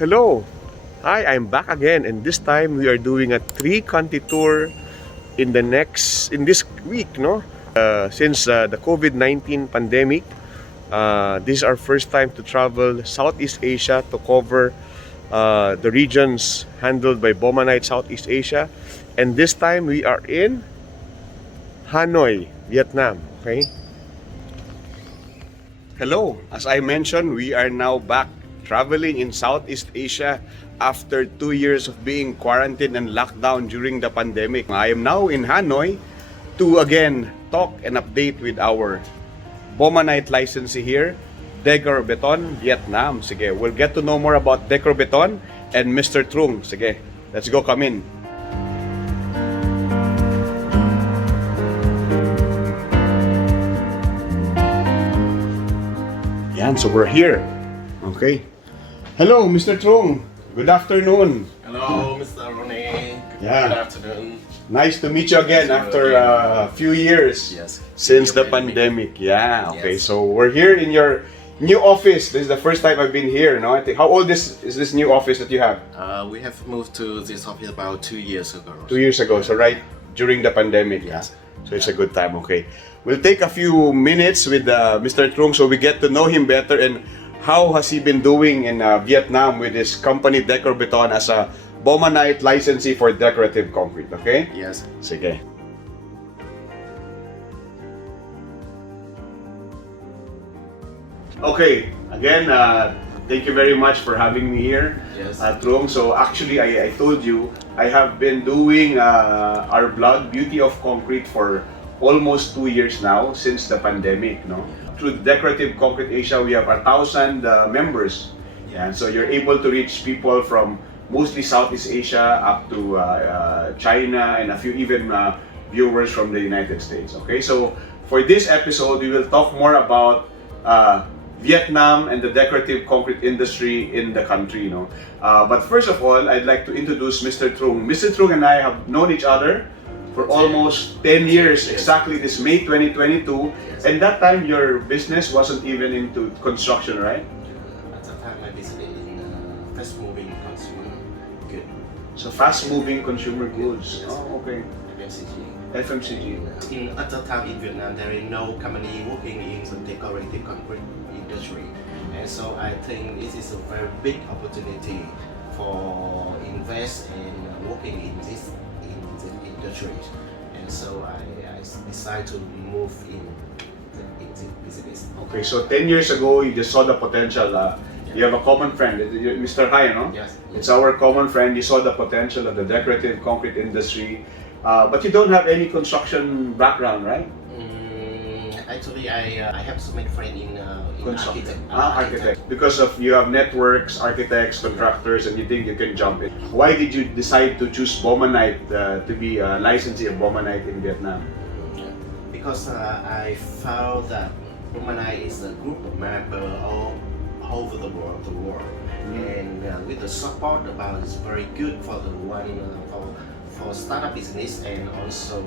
Hello! Hi, I'm back again, and this time we are doing a three-country tour in this week, no? Since the COVID-19 pandemic, this is our first time to travel Southeast Asia to cover the regions handled by Bomanite Southeast Asia, and this time we are in Hanoi, Vietnam. Okay. Hello, as I mentioned, we are now back traveling in Southeast Asia after 2 years of being quarantined and locked down during the pandemic. I am now in Hanoi to again talk and update with our Bomanite licensee here, DecorBeton, Vietnam. Sige, we'll get to know more about DecorBeton and Mr. Trung. Sige, let's go, come in. Yan, so we're here. Okay. Hello, Mr. Trung. Good afternoon. Hello, Mr. Ronnie. Yeah. Good afternoon. Nice to meet you again after a few years Yes. since the pandemic. Yeah, okay. Yes. So we're here in your new office. This is the first time I've been here, no? I think, how old is this new office that you have? We have moved to this office about 2 years ago. 2 years ago, so right during the pandemic. Yes. Yeah? So it's a good time, okay. We'll take a few minutes with Mr. Trung so we get to know him better and how has he been doing in Vietnam with his company DecorBeton as a Bomanite licensee for decorative concrete, okay? Yes. Sige. Okay, again, thank you very much for having me here, Yes. Trung. So actually, I told you, I have been doing our blog, Beauty of Concrete, for almost 2 years now, since the pandemic, no? Through Decorative Concrete Asia, we have 1,000 members. Yeah, so you're able to reach people from mostly Southeast Asia up to China and a few even viewers from the United States. Okay, so for this episode, we will talk more about Vietnam and the decorative concrete industry in the country. You know, but first of all, I'd like to introduce Mr. Trung. Mr. Trung and I have known each other for almost 10 years, exactly this May 2022. Yes. And that time, your business wasn't even into construction, right? At that time, my business in fast-moving consumer good. So fast-moving consumer goods. Yes. Oh, okay. FMCG. FMCG. At that time in Vietnam, there is no company working in the decorative concrete industry, and so I think this is a very big opportunity for invest and working in this industry, and so I decided to move in the business. Okay, so 10 years ago, you just saw the potential. You have a common friend, Mr. Hai, no? Yes. It's our common friend. You saw the potential of the decorative concrete industry, but you don't have any construction background, right? Actually, I have so many friends in Construction. architect. Architect. Because of you have networks, architects, contractors, and you think you can jump in. Why did you decide to choose Bomanite to be a licensee of Bomanite in Vietnam? Because I found that Romanite is a group of members all over the world, and with the support about it's very good for the one for startup business, and also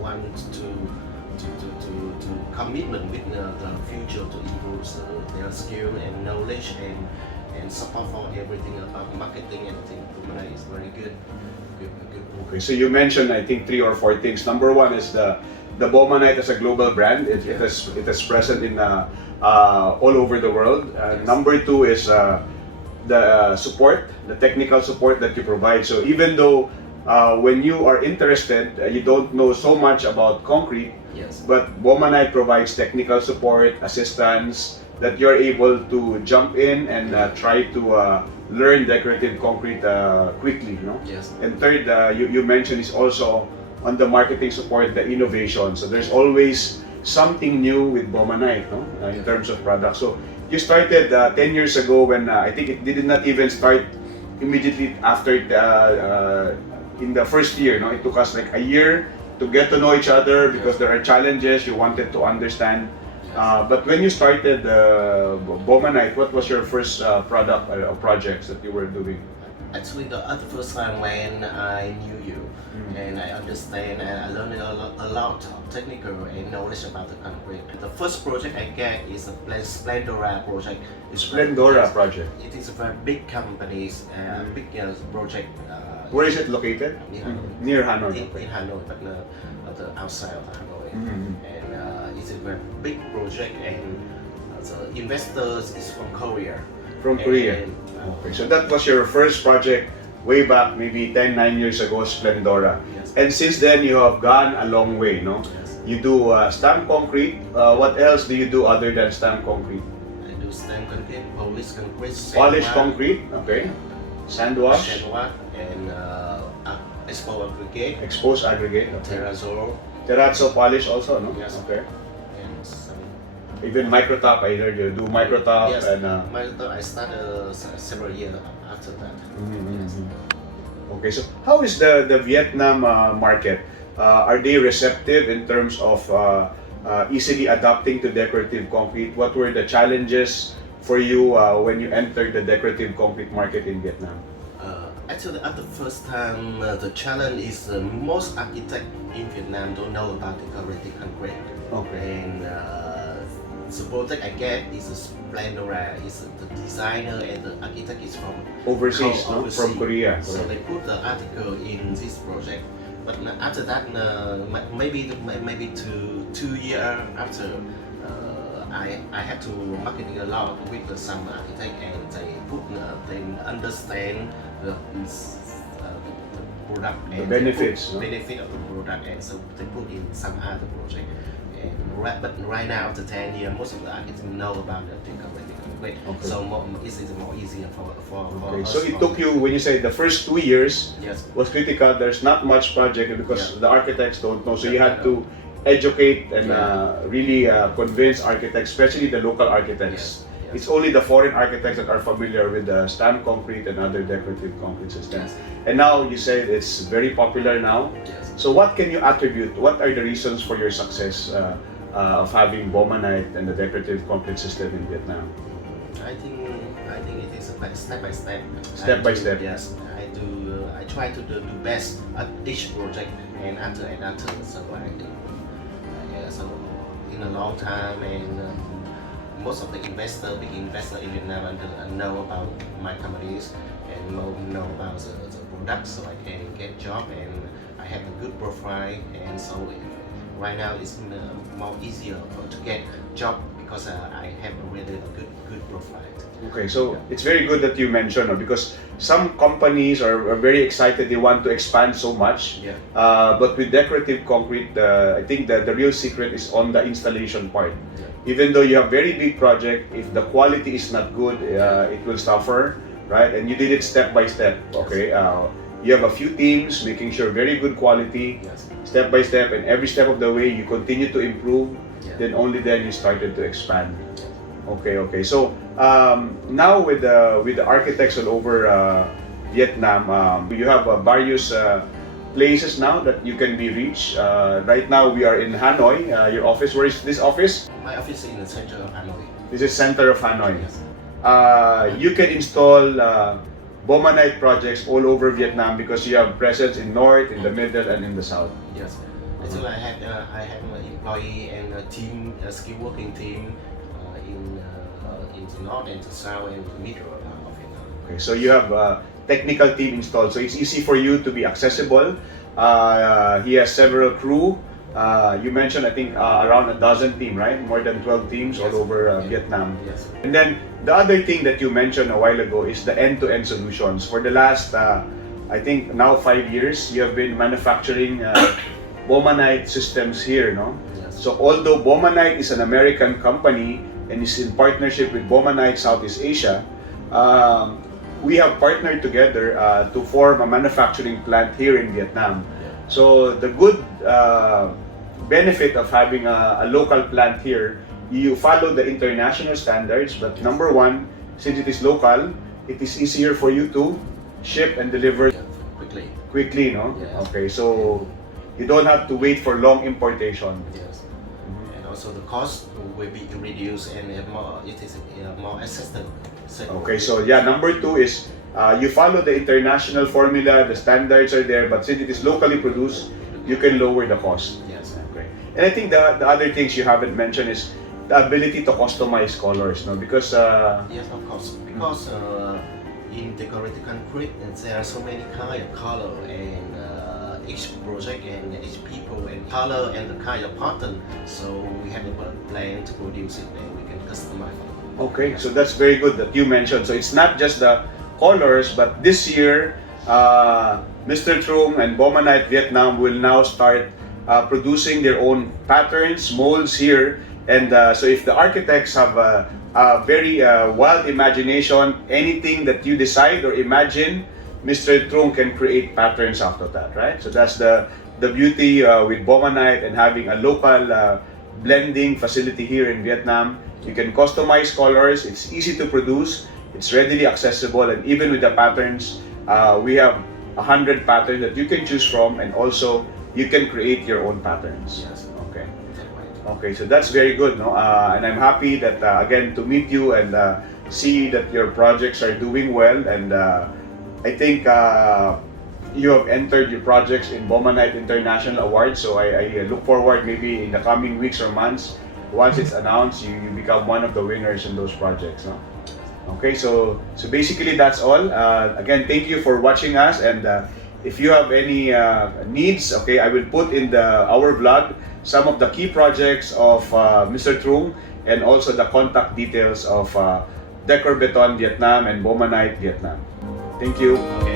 want to commitment with the future to improve their skill and knowledge and support for everything about marketing and things. Romanite is very good. Okay, so you mentioned I think 3 or 4 things. Number one is the Bomanite as a global brand. It is present in all over the world. Yes. Number 2 is the support, the technical support that you provide. So even though when you are interested, you don't know so much about concrete, Yes. but Bomanite provides technical support, assistance, that you're able to jump in and try to learn decorative concrete quickly, no? Yes. And third, you mentioned is also on the marketing support, the innovation. So there's always something new with Bomanite, no? In terms of products. So you started 10 years ago when I think it did not even start immediately after in the first year, no? It took us like a year to get to know each other because there are challenges you wanted to understand. But when you started Bomanite, what was your first product or projects that you were doing? Actually, at the first time when I knew you, and I understand and I learned a lot of technical and knowledge about the concrete. The first project I get is a Splendora project. Splendora project. It is a very big company, big project. Where is it located? Near Hanoi. In Hanoi, but the outside of Hanoi. And it's a very big project, and the investors is from Korea. From Korea. Okay, so that was your first project way back maybe 9 years ago, Splendora. Yes. And since then you have gone a long way, no? Yes. You do stamp concrete. What else do you do other than stamp concrete? I do stamp concrete, polish concrete, Polish sandwire, concrete, okay. Sand wash, sandwire, and exposed aggregate, exposed aggregate, okay. terrazzo, Terrazzo polish also, no? Yes. Okay. and some. Even microtop, I heard you do microtop Yes, and I started several years after that. Yes. Okay, so how is the Vietnam market? Are they receptive in terms of easily adapting to decorative concrete? What were the challenges for you when you entered the decorative concrete market in Vietnam? Actually, at the first time, the challenge is most architects in Vietnam don't know about decorative concrete. Okay. And the project I get is a Splendora. Is the designer and the architect is from Overseas, no? overseas. From Korea. So they put the article in this project. But after that, maybe 2 years after, I had to marketing a lot with some architect, and they understand the product The and benefits, the no? benefit of the product, and so they put in some other project. But right now, after 10 years, most of the architects know about the decorative concrete. Okay. So it's more easier for Okay, us. so it took you, when you say the first 2 years Yes. was critical, there's not much project because Yeah. the architects don't know. So Yeah, you had to educate and Yeah. really convince architects, especially the local architects. Yes. It's only the foreign architects that are familiar with the stamp concrete and other decorative concrete systems. Yes. And now you say it's very popular now. Yes. So what can you attribute? What are the reasons for your success of having Bomanite and the decorative concrete system in Vietnam? I think it is step by step. Step by step. Yes, I try to do best at each project, and after. So I think so in a long time, and most of the big investor in Vietnam know about my companies and know about the product, so I can get job, and I have a good profile, and so right now it's more easier to get job because I have already a good profile. Okay, so it's very good that you mentioned because some companies are very excited, they want to expand so much. Yeah. But with decorative concrete, I think that the real secret is on the installation part. Yeah. Even though you have very big project, if the quality is not good, it will suffer, right? And you did it step by step, okay? You have a few teams making sure very good quality, Yes. step by step, and every step of the way you continue to improve, Yeah. then only then you started to expand. Okay. So now with the architects all over Vietnam, you have various places now that you can be reached. Right now we are in Hanoi. Your office. Where is this office? My office is in the center of Hanoi. This is center of Hanoi. Yes. You can install Bomanite projects all over Vietnam because you have presence in north, in the middle, and in the south. Yes. Actually, I have an employee and a team, a skill working team in the north and the south and the middle of Vietnam. Okay, so you have a technical team installed, so it's easy for you to be accessible. He has several crew. You mentioned, I think, around a dozen team, right? More than 12 teams Yes. all over Yeah. Vietnam. Yes. And then the other thing that you mentioned a while ago is the end-to-end solutions. For the last, I think now 5 years, you have been manufacturing Bomanite systems here, no? Yes. So although Bomanite is an American company and is in partnership with Bomanite Southeast Asia, we have partnered together to form a manufacturing plant here in Vietnam. Yeah. So the good benefit of having a local plant here, you follow the international standards, but number one, since it is local, it is easier for you to ship and deliver Yeah, quickly, no? Yes. Okay, so you don't have to wait for long importation. Yes. And also the cost will be reduced, and it is more accessible. Okay, so yeah, number two is You follow the international formula, the standards are there, but since it is locally produced, you can lower the cost. Yes. Okay. And I think the other things you haven't mentioned is the ability to customize colors, no? Because Yes, of course. Because in decorative concrete, there are so many kind of color and each project and each people and color and the kind of pattern. So we have a plan to produce it and we can customize it. okay, so that's very good that you mentioned. So it's not just the colors, but this year, Mr. Trung and Bomanite Vietnam will now start producing their own patterns, molds here. And so if the architects have a very wild imagination, anything that you decide or imagine, Mr. Trung can create patterns after that, right? So that's the beauty with Bomanite and having a local blending facility here in Vietnam. You can customize colors, it's easy to produce, it's readily accessible, and even with the patterns, we have 100 patterns that you can choose from, and also you can create your own patterns. Yes. Okay. Okay, so that's very good, no? And I'm happy that again to meet you and see that your projects are doing well, and I think you have entered your projects in Bomanite International Awards. So I look forward maybe in the coming weeks or months, once it's announced, you become one of the winners in those projects, no? Okay, so basically that's all. Again, thank you for watching us, and if you have any needs, okay, I will put in our vlog some of the key projects of Mr. Trung and also the contact details of DecorBeton Vietnam and Bomanite Vietnam. Thank you. Okay.